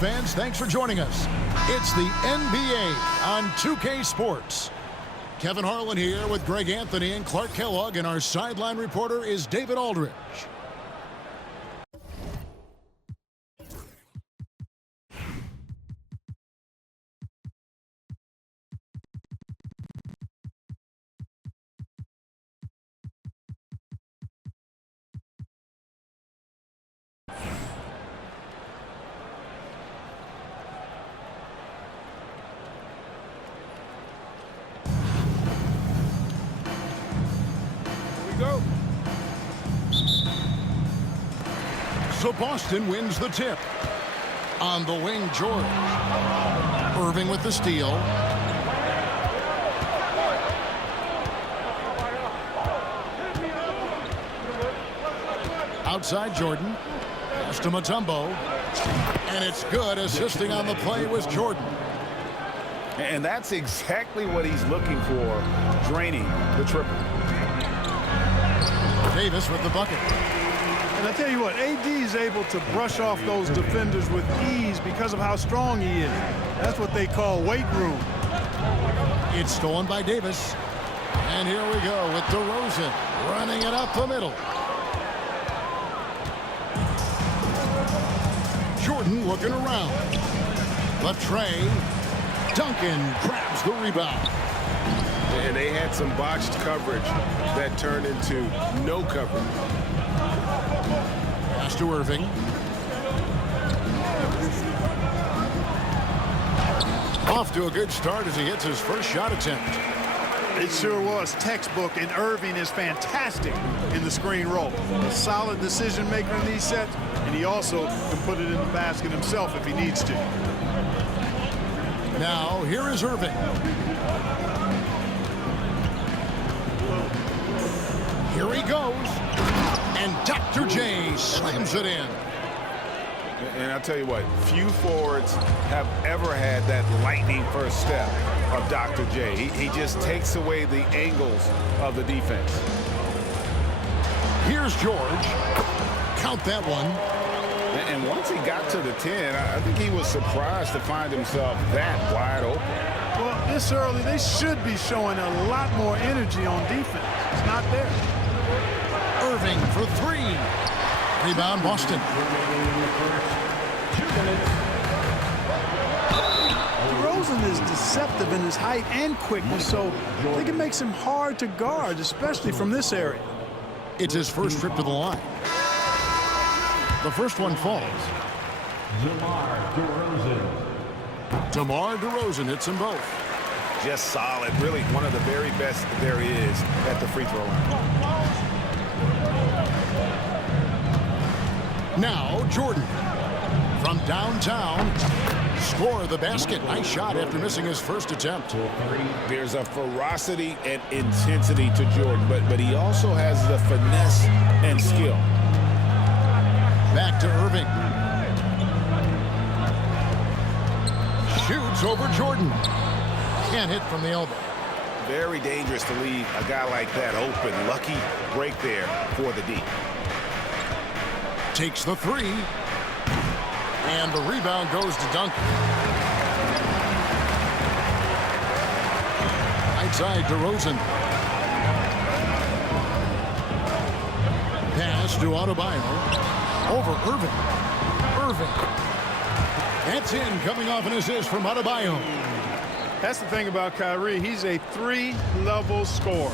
fans, thanks for joining us. It's the NBA on 2K Sports. Kevin Harlan here with Greg Anthony and Clark Kellogg, and our sideline reporter is David Aldridge. Go. So Boston wins the tip. On the wing, George. Irving with the steal. Outside Jordan. Pass to Mutombo. And it's good. Assisting on the play was Jordan. And that's exactly what he's looking for, draining the triple. Davis with the bucket. And I tell you what, AD is able to brush off those defenders with ease because of how strong he is. That's what they call weight room. It's stolen by Davis. And here we go with DeRozan running it up the middle. Jordan looking around. The tray. Duncan grabs the rebound. And they had some botched coverage that turned into no coverage. Pass to Irving. Off to a good start as he hits his first shot attempt. It sure was textbook, and Irving is fantastic in the screen roll. A solid decision maker in these sets, and he also can put it in the basket himself if he needs to. Now, here is Irving. Here he goes. And Dr. J slams it in. And I'll tell you what, few forwards have ever had that lightning first step of Dr. J. He just takes away the angles of the defense. Here's George. Count that one. And once he got to the 10, I think he was surprised to find himself that wide open. Well, this early, they should be showing a lot more energy on defense. It's not there. Irving for three. Rebound, Boston. DeRozan is deceptive in his height and quickness, so I think it makes him hard to guard, especially from this area. It's his first trip to the line. The first one falls. DeMar DeRozan hits them both. Just solid, really one of the very best there is at the free throw line. Now Jordan from downtown. Score the basket. Nice shot after missing his first attempt. There's a ferocity and intensity to Jordan, but he also has the finesse and skill. Back to Irving. Shoots over Jordan. Can't hit from the elbow. Very dangerous to leave a guy like that open. Lucky break there for the D. Takes the three. And the rebound goes to Duncan. Right side, DeRozan. Pass to Adebayo. Over Irving. Irving. That's in, coming off an assist from Adebayo. That's the thing about Kyrie. He's a three-level scorer.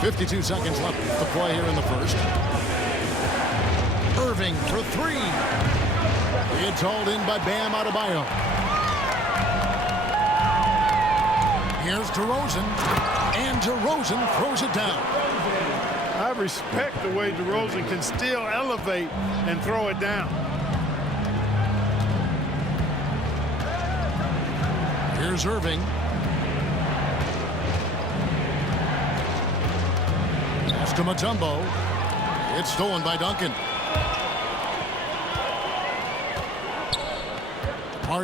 .52 seconds left to play here in the first. Irving for three. It's hauled in by Bam Adebayo. Here's DeRozan. And DeRozan throws it down. I respect the way DeRozan can still elevate and throw it down. Here's Irving. Pass to Mutombo. It's stolen by Duncan.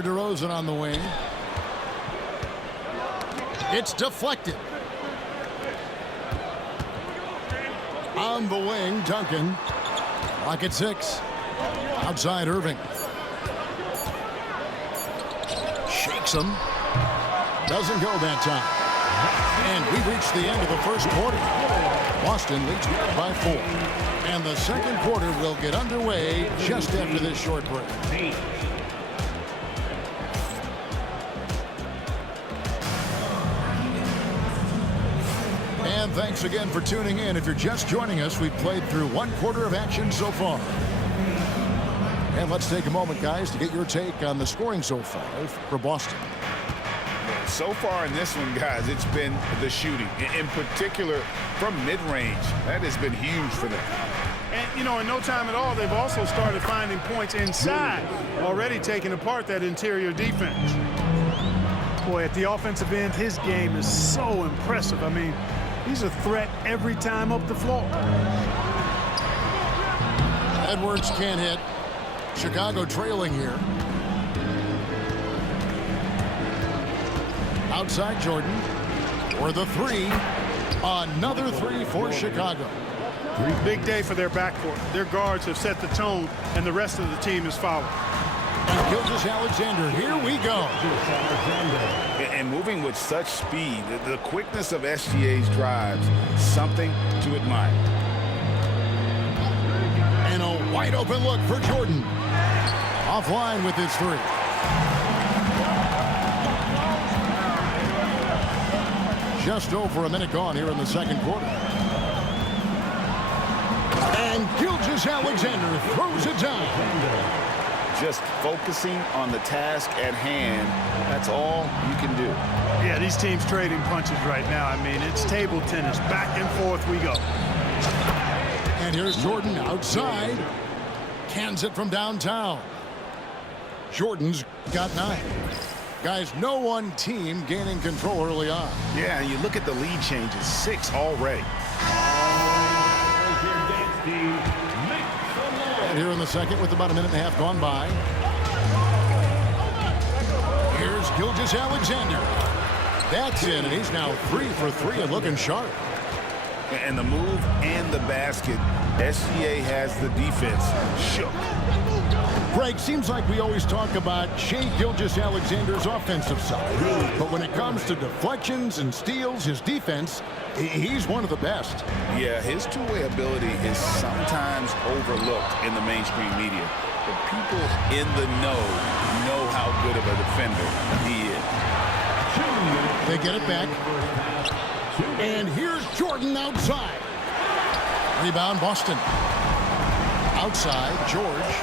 DeRozan on the wing. It's deflected. On the wing, Duncan. Clock at 6. Outside Irving. Shakes him. Doesn't go that time. And we reached the end of the first quarter. Boston leads by 4. And the second quarter will get underway just after this short break. And thanks again for tuning in. If you're just joining us, we've played through one quarter of action so far. And let's take a moment, guys, to get your take on the scoring so far for Boston. So far in this one, guys, it's been the shooting. In particular, from mid-range. That has been huge for them. And, you know, in no time at all, they've also started finding points inside, already taking apart that interior defense. Boy, at the offensive end, his game is so impressive. I mean, he's a threat every time up the floor. Edwards can't hit. Chicago trailing here. Outside Jordan for the 3. Another 3 for Chicago. Big day for their backcourt. Their guards have set the tone, and the rest of the team is following. And Gilgeous-Alexander, here we go. And moving with such speed, the quickness of SGA's drives, something to admire. And a wide open look for Jordan. Offline with his 3. Just over a minute gone here in the second quarter. And Gilgeous-Alexander throws it down. Just focusing on the task at hand, that's all you can do. Yeah, these teams trading punches right now. I mean, it's table tennis. Back and forth we go. And here's Jordan outside. Cans it from downtown. Jordan's got 9. Guys, no one team gaining control early on. Yeah, and you look at the lead changes, 6 already. And here in the second with about a minute and a half gone by. Here's Gilgeous-Alexander. That's in, and he's now 3 for 3 and looking sharp. And the move and the basket, SGA has the defense shook. Greg, seems like we always talk about Shai Gilgeous-Alexander's offensive side. But when it comes to deflections and steals, his defense, he's one of the best. Yeah, his two-way ability is sometimes overlooked in the mainstream media. But people in the know how good of a defender he is. They get it back. And here's Jordan outside. Rebound, Boston. Outside, George.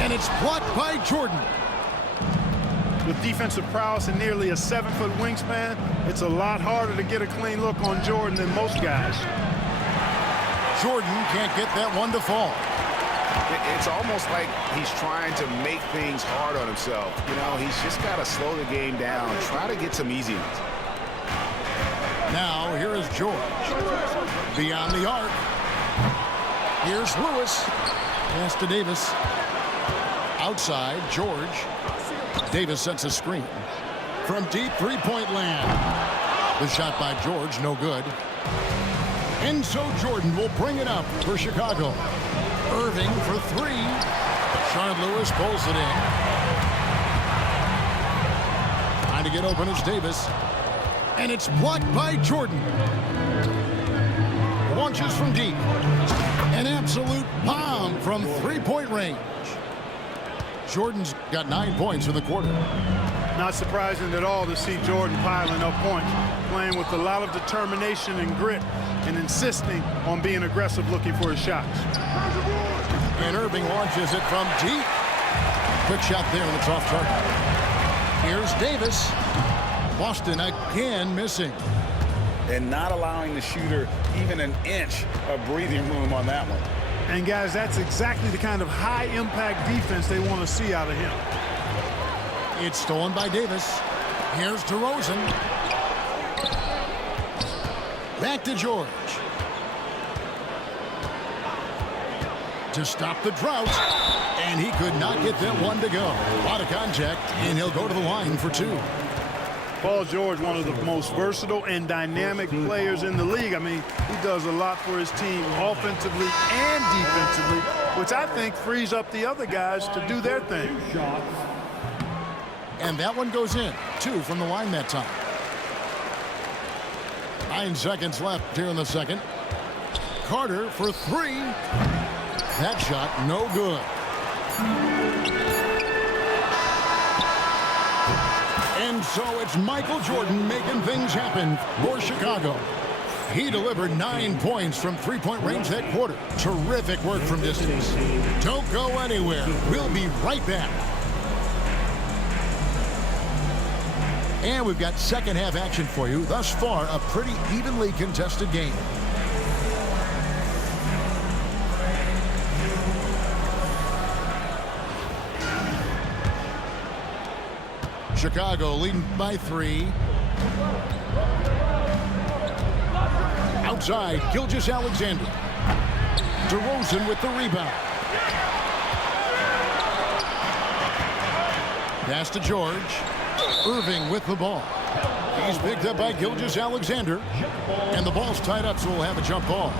And it's blocked by Jordan. With defensive prowess and nearly a 7-foot wingspan, it's a lot harder to get a clean look on Jordan than most guys. Jordan can't get that one to fall. It's almost like he's trying to make things hard on himself. You know, he's just got to slow the game down, try to get some easy ones. Now, here is George. Beyond the arc. Here's Lewis. Pass to Davis. Outside, George. Davis sets a screen. From deep three-point land. The shot by George, no good. And so Jordan will bring it up for Chicago. Irving for 3. Sean Lewis pulls it in. Trying to get open is Davis. And it's blocked by Jordan. Launches from deep. An absolute bomb from three-point range. Jordan's got 9 points in the quarter. Not surprising at all to see Jordan piling up points, playing with a lot of determination and grit, and insisting on being aggressive looking for his shots. And Irving launches it from deep. Quick shot there, and it's off target. Here's Davis. Boston again missing. And not allowing the shooter even an inch of breathing room on that one. And guys, that's exactly the kind of high-impact defense they want to see out of him. It's stolen by Davis. Here's DeRozan. Back to George. To stop the drought. And he could not get that one to go. A lot of contact, and he'll go to the line for 2. Paul George, one of the most versatile and dynamic players in the league. I mean, he does a lot for his team offensively and defensively, which I think frees up the other guys to do their thing. And that one goes in. 2 from the line that time. 9 seconds left here in the second. Carter for 3. That shot no good. And so it's Michael Jordan making things happen for Chicago. He delivered 9 points from three-point range that quarter. Terrific work from distance. Don't go anywhere. We'll be right back. And we've got second half action for you. Thus far, a pretty evenly contested game. Chicago leading by 3. Outside, Gilgeous-Alexander. DeRozan with the rebound. Pass to George. Irving with the ball. He's picked up by Gilgeous-Alexander. And the ball's tied up, so we'll have a jump ball.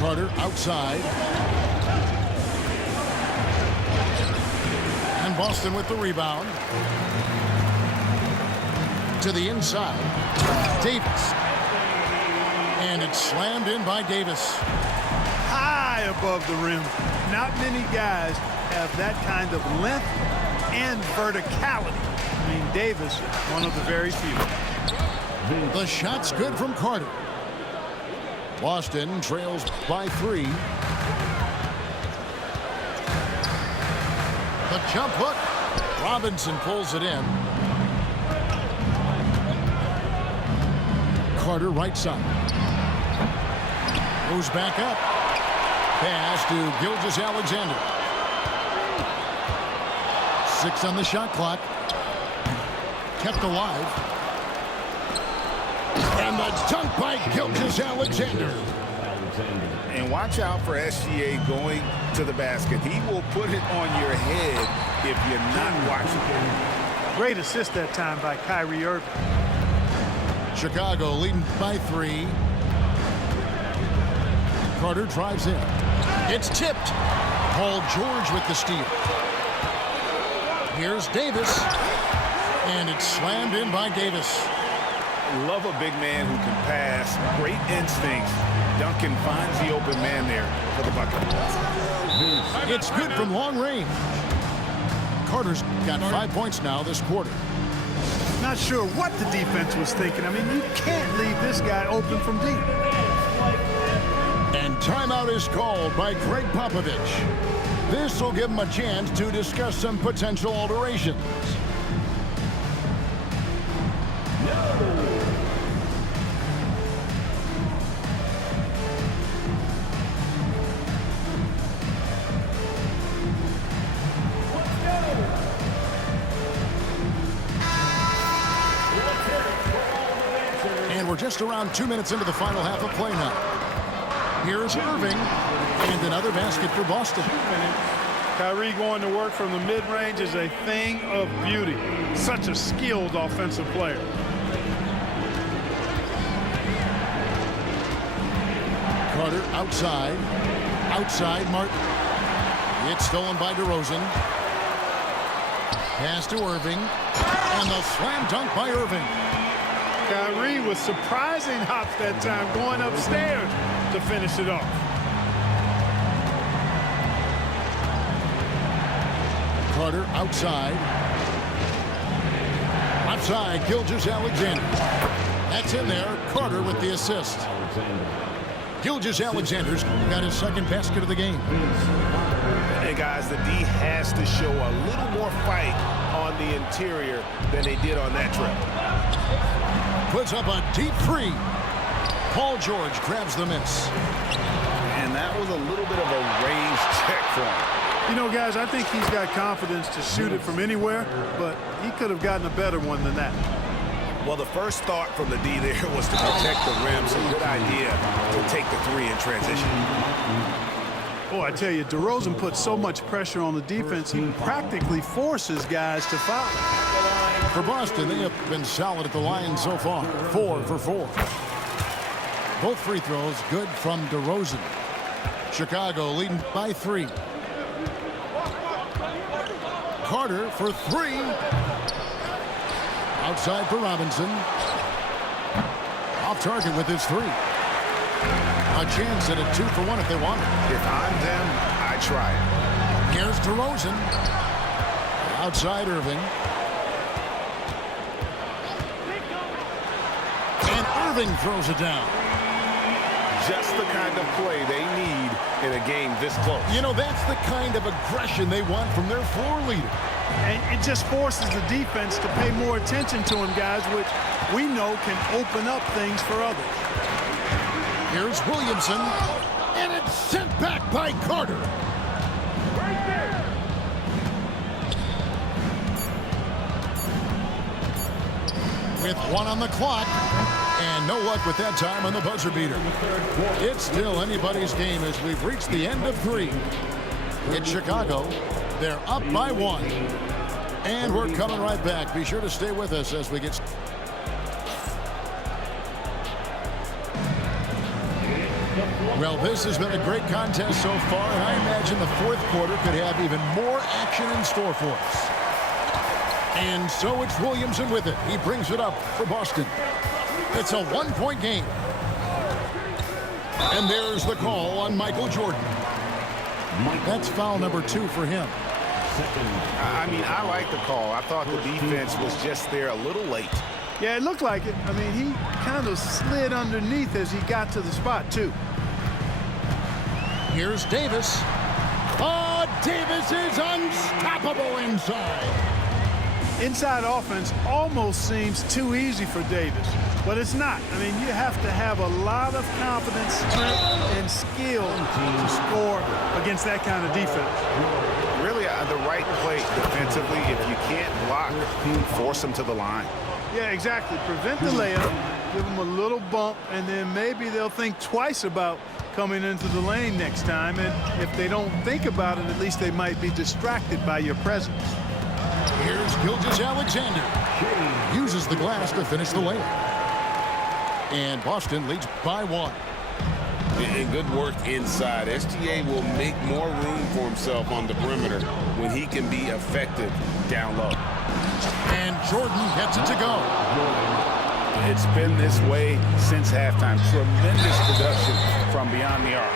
Carter outside. And Boston with the rebound. To the inside. Davis. And it's slammed in by Davis. High above the rim. Not many guys have that kind of length and verticality. I mean, Davis, one of the very few. The shot's good from Carter. Boston trails by 3. The jump hook. Robinson pulls it in. Carter right side. Goes back up. Pass to Gilgeous-Alexander. 6 on the shot clock. Kept alive. And the dunk by Gilgeous-Alexander. And watch out for SGA going to the basket. He will put it on your head if you're not watching. Great assist that time by Kyrie Irving. Chicago leading by 3. Carter drives in. It's tipped. Paul George with the steal. Here's Davis. And it's slammed in by Davis. Love a big man who can pass. Great instincts. Duncan finds the open man there for the bucket. It's good from long range. Carter's got 5 points now this quarter. Not sure what the defense was thinking. I mean, you can't leave this guy open from deep. And timeout is called by Greg Popovich. This will give him a chance to discuss some potential alterations. And we're just around 2 minutes into the final half of play now. Here's Irving, and another basket for Boston. Kyrie going to work from the mid-range is a thing of beauty. Such a skilled offensive player. Carter outside. Outside, Martin. It's stolen by DeRozan. Pass to Irving. And the slam dunk by Irving. Kyrie with surprising hops that time, going upstairs to finish it off. Carter outside. Outside, Gilgeous-Alexander. That's in there. Carter with the assist. Gilgeous-Alexander's got his second basket of the game. Hey, guys, the D has to show a little more fight on the interior than they did on that trip. Puts up a deep 3. Paul George grabs the miss. And that was a little bit of a range check for him. You know, guys, I think he's got confidence to shoot it from anywhere, but he could have gotten a better one than that. Well, the first thought from the D there was to protect the rim, so good idea to take the three in transition. Oh, I tell you, DeRozan puts so much pressure on the defense, he practically forces guys to foul. For Boston, they have been solid at the line so far. 4 for 4. Both free throws good from DeRozan. Chicago leading by 3. Carter for 3. Outside for Robinson. Off target with his 3. A chance at a 2 for 1 if they want it. If I'm them, I try it. Here's DeRozan. Outside Irving. And Irving throws it down. Just the kind of play they need in a game this close. You know, that's the kind of aggression they want from their floor leader. And it just forces the defense to pay more attention to him, guys, which we know can open up things for others. Here's Williamson, and it's sent back by Carter. Right there. With 1 on the clock, and no luck with that time on the buzzer beater. It's still anybody's game as we've reached the end of 3. It's Chicago. They're up by 1. And we're coming right back. Be sure to stay with us as we get... Well, this has been a great contest so far, and I imagine the fourth quarter could have even more action in store for us. And so it's Williamson with it. He brings it up for Boston. It's a 1-point game. And there's the call on Michael Jordan. That's foul number 2 for him. I mean, I like the call. I thought the defense was just there a little late. Yeah, it looked like it. I mean, he kind of slid underneath as he got to the spot, too. Here's Davis. Oh, Davis is unstoppable inside. Inside offense almost seems too easy for Davis, but it's not. I mean, you have to have a lot of confidence, strength, and skill to score against that kind of defense. Really, the right play defensively. If you can't block, force them to the line. Yeah, exactly. Prevent the layup, give them a little bump, and then maybe they'll think twice about coming into the lane next time. And if they don't think about it, at least they might be distracted by your presence. Here's Gilgeous-Alexander. Uses the glass to finish the layup. And Boston leads by 1. And good work inside. SGA will make more room for himself on the perimeter when he can be effective down low. And Jordan gets it to go. It's been this way since halftime. Tremendous production from beyond the arc.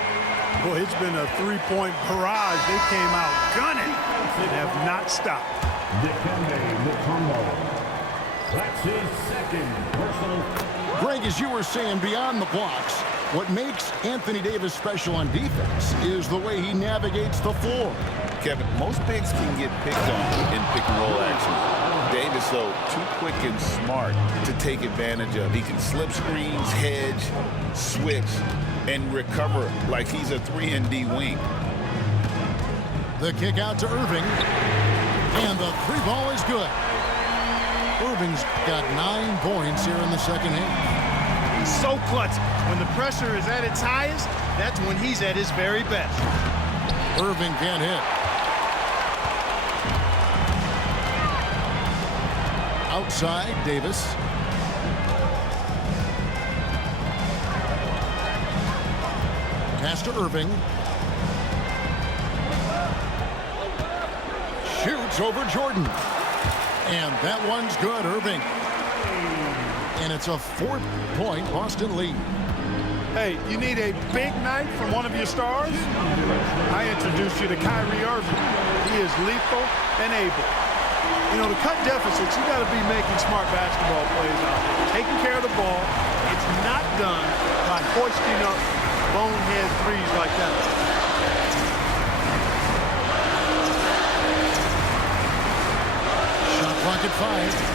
Boy, it's been a three-point barrage. They came out gunning and have not stopped. That's his second personal. Greg, as you were saying, beyond the blocks, what makes Anthony Davis special on defense is the way he navigates the floor. Kevin, most bigs can get picked on in pick-and-roll action. Davis, though, too quick and smart to take advantage of. He can slip screens, hedge, switch, and recover like he's a 3-and-D wing. The kick out to Irving, and the 3 ball is good. Irving's got 9 points here in the second half. He's so clutch. When the pressure is at its highest, that's when he's at his very best. Irving can't hit. Outside, Davis. Pass to Irving. Shoots over Jordan. And that one's good, Irving. And it's a 4-point Boston lead. Hey, you need a big night from one of your stars? I introduce you to Kyrie Irving. He is lethal and able. You know, to cut deficits, you got to be making smart basketball plays out there. Taking care of the ball. It's not done by hoisting up bonehead threes like that. Shot clock at 5.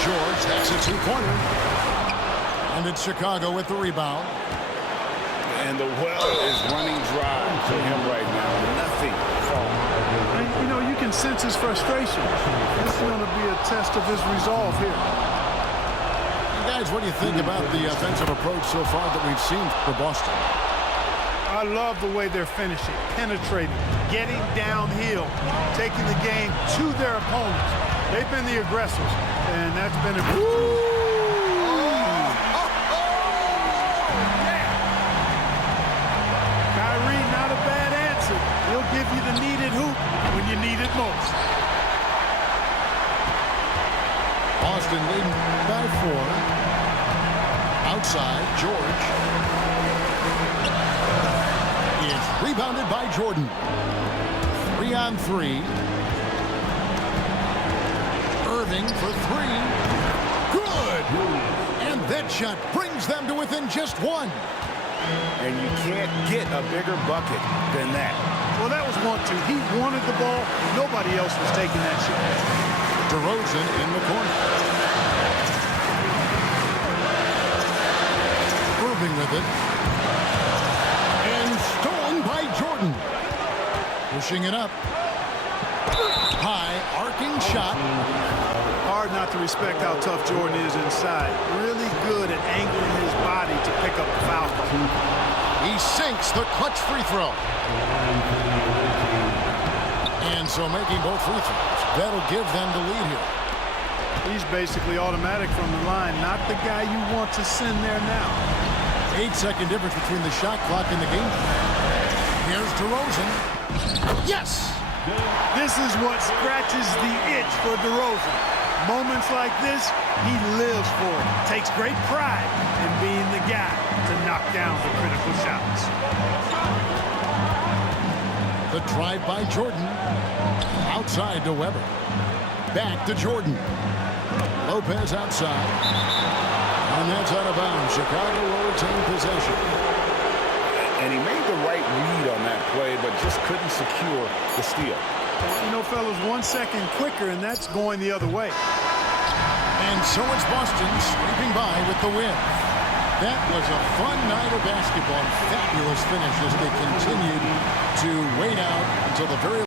George hacks a 2-pointer. And it's Chicago with the rebound. And the well is running dry for him right now. Nothing falling. And, you know, you can sense his frustration. This is going to be a test of his resolve here. Guys, what do you think about the offensive approach so far that we've seen for Boston? I love the way they're finishing, penetrating, getting downhill, taking the game to their opponents. They've been the aggressors, and that's been important. Kyrie, not a bad answer. He'll give you the needed hoop when you need it most. Boston leading by 4. Outside, George. It's rebounded by Jordan. 3-on-3. Irving for 3. Good! And that shot brings them to within just 1. And you can't get a bigger bucket than that. Well, that was 1-2. He wanted the ball. Nobody else was taking that shot. DeRozan in the corner. Irving with it. And stolen by Jordan. Pushing it up. High, arcing shot. Hard not to respect how tough Jordan is inside. Really good at angling his body to pick up the foul. He sinks the clutch free throw. And so making both free throws. That'll give them the lead here. He's basically automatic from the line. Not the guy you want to send there now. 8-second difference between the shot clock and the game. Here's DeRozan. Yes! This is what scratches the itch for DeRozan. Moments like this, he lives for it. Takes great pride in being the guy to knock down the critical shots. The drive by Jordan. Outside to Weber. Back to Jordan. Lopez outside. And that's out of bounds. Chicago will retain possession. And he made the right read on that play, but just couldn't secure the steal. You know, fellas, 1 second quicker, and that's going the other way. And so it's Boston scraping by with the win. That was a fun night of basketball. Fabulous finish as they continued to wait out until the very